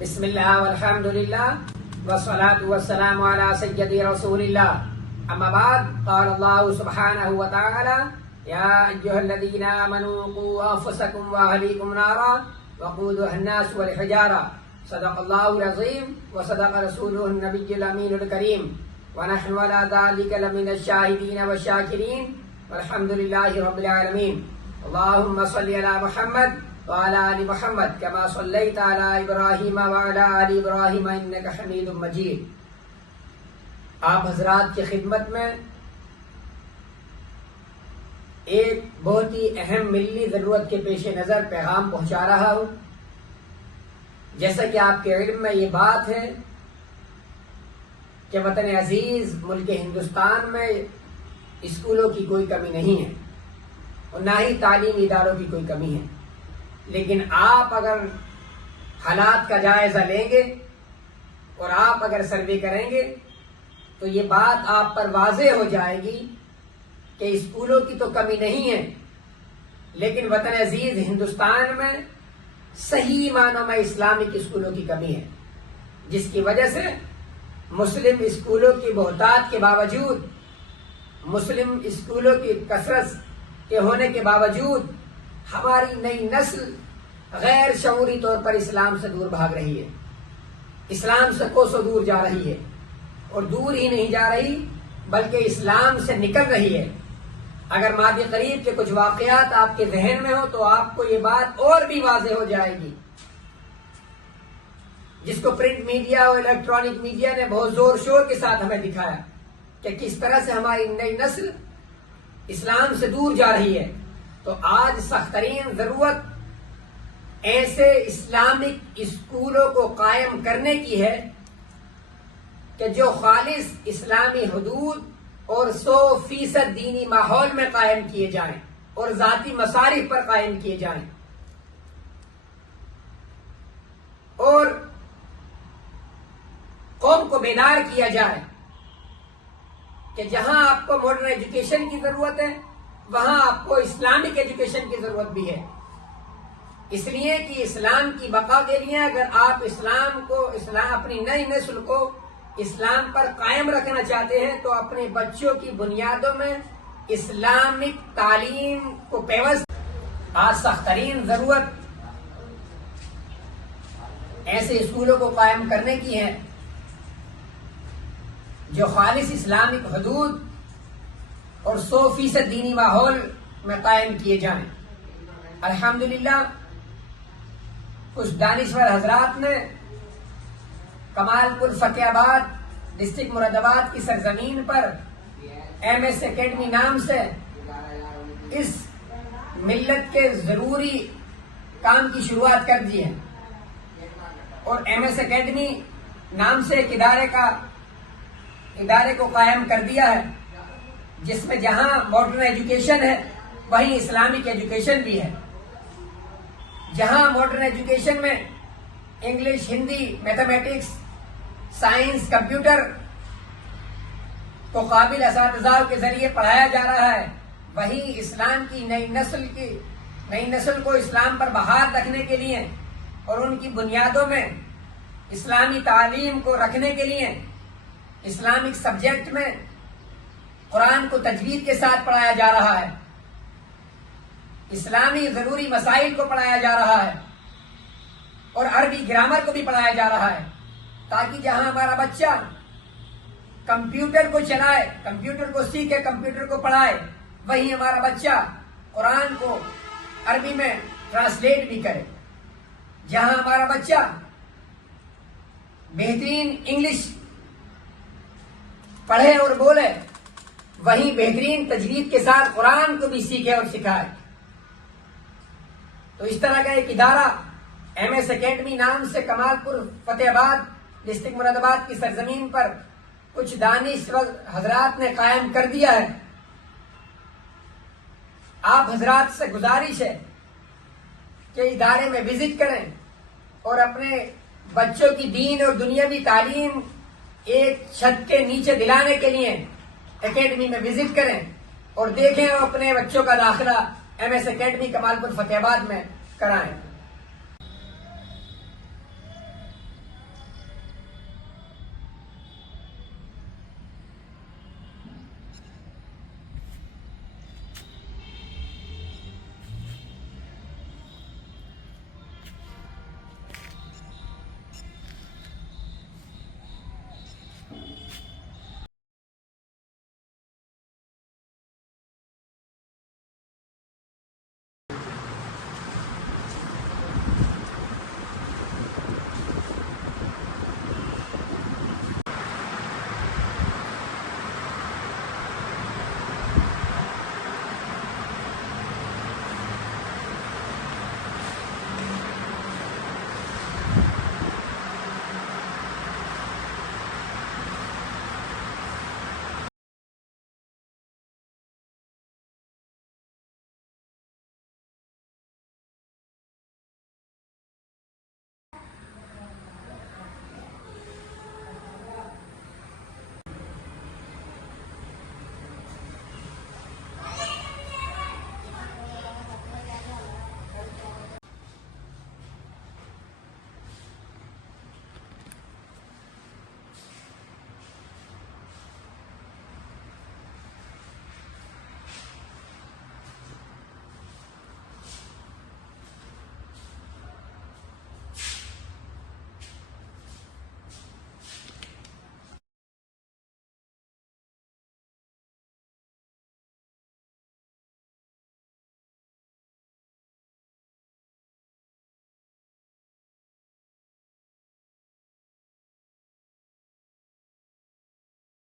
بسم اللہ والحمد للہ والصلاة والسلام علی سید رسول اللہ اما بعد قال اللہ سبحانہ وتعالی یا ایہا الذین آمنوا قوا انفسکم واہلیکم نارا وقودها الناس والحجارہ صدق اللہ العظیم وصدق رسولہ النبی الامین الکریم ونحن على ذلك لمن الشاہدین والشاکرین والحمد للہ رب العالمین اللہم صلی علی محمد وعلى آل محمد كما صليت على إبراهيم وعلى آل إبراهيم إنك حميد مجيد. آپ حضرات کی خدمت میں ایک بہت ہی اہم ملی ضرورت کے پیش نظر پیغام پہنچا رہا ہوں. جیسا کہ آپ کے علم میں یہ بات ہے کہ وطن عزیز ملک ہندوستان میں اسکولوں کی کوئی کمی نہیں ہے اور نہ ہی تعلیمی اداروں کی کوئی کمی ہے، لیکن آپ اگر حالات کا جائزہ لیں گے اور آپ اگر سروے کریں گے تو یہ بات آپ پر واضح ہو جائے گی کہ اسکولوں کی تو کمی نہیں ہے، لیکن وطن عزیز ہندوستان میں صحیح معنوں میں اسلامک اسکولوں کی کمی ہے، جس کی وجہ سے مسلم اسکولوں کی بہتات کے باوجود، مسلم اسکولوں کی کثرت کے ہونے کے باوجود ہماری نئی نسل غیر شعوری طور پر اسلام سے دور بھاگ رہی ہے، اسلام سے کوسوں دور جا رہی ہے، اور دور ہی نہیں جا رہی بلکہ اسلام سے نکل رہی ہے. اگر ماضی قریب کے کچھ واقعات آپ کے ذہن میں ہو تو آپ کو یہ بات اور بھی واضح ہو جائے گی، جس کو پرنٹ میڈیا اور الیکٹرانک میڈیا نے بہت زور شور کے ساتھ ہمیں دکھایا کہ کس طرح سے ہماری نئی نسل اسلام سے دور جا رہی ہے. تو آج سخت ترین ضرورت ایسے اسلامک اسکولوں کو قائم کرنے کی ہے کہ جو خالص اسلامی حدود اور 100% دینی ماحول میں قائم کیے جائیں اور ذاتی مصارف پر قائم کیے جائیں، اور قوم کو بیدار کیا جائے کہ جہاں آپ کو ماڈرن ایجوکیشن کی ضرورت ہے وہاں آپ کو اسلامک ایجوکیشن کی ضرورت بھی ہے. اس لیے کہ اسلام کی بقا کے لیے اگر آپ اپنی نئی نسل کو اسلام پر قائم رکھنا چاہتے ہیں تو اپنے بچوں کی بنیادوں میں اسلامک تعلیم کو پیوست. آج سخت ترین ضرورت ایسے اسکولوں کو قائم کرنے کی ہے جو خالص اسلامک حدود اور 100% دینی ماحول میں قائم کیے جائیں. الحمدللہ کچھ دانشور حضرات نے کمال پور فتح آباد ڈسٹرکٹ مراد آباد کی سرزمین پر MS اکیڈمی نام سے اس ملت کے ضروری کام کی شروعات کر دی ہے، اور MS اکیڈمی نام سے ایک ادارے کو قائم کر دیا ہے جس میں جہاں ماڈرن ایجوکیشن ہے وہیں اسلامک ایجوکیشن بھی ہے. جہاں ماڈرن ایجوکیشن میں English, Hindi, mathematics, science, computer کو قابل اساتذہ کے ذریعے پڑھایا جا رہا ہے، وہیں اسلام کی نئی نسل کو اسلام پر بحال رکھنے کے لیے اور ان کی بنیادوں میں اسلامی تعلیم کو رکھنے کے لیے اسلامک سبجیکٹ میں قرآن کو تجوید کے ساتھ پڑھایا جا رہا ہے، اسلامی ضروری مسائل کو پڑھایا جا رہا ہے، اور عربی گرامر کو بھی پڑھایا جا رہا ہے، تاکہ جہاں ہمارا بچہ کمپیوٹر کو چلائے، کمپیوٹر کو سیکھے، کمپیوٹر کو پڑھائے، وہیں ہمارا بچہ قرآن کو عربی میں ٹرانسلیٹ بھی کرے. جہاں ہمارا بچہ بہترین انگلش پڑھے اور بولے، وہیں بہترین تجوید کے ساتھ قرآن کو بھی سیکھے اور سکھائے. تو اس طرح کا ایک ادارہ MS اکیڈمی نام سے کمال پور فتح آباد ڈسٹرکٹ مراد آباد کی سرزمین پر کچھ دانشور حضرات نے قائم کر دیا ہے. آپ حضرات سے گزارش ہے کہ ادارے میں وزٹ کریں اور اپنے بچوں کی دین اور دنیاوی تعلیم ایک چھت کے نیچے دلانے کے لیے اکیڈمی میں وزٹ کریں اور دیکھیں اور اپنے بچوں کا داخلہ MS اکیڈمی کمال پور فتح آباد میں کرائیں.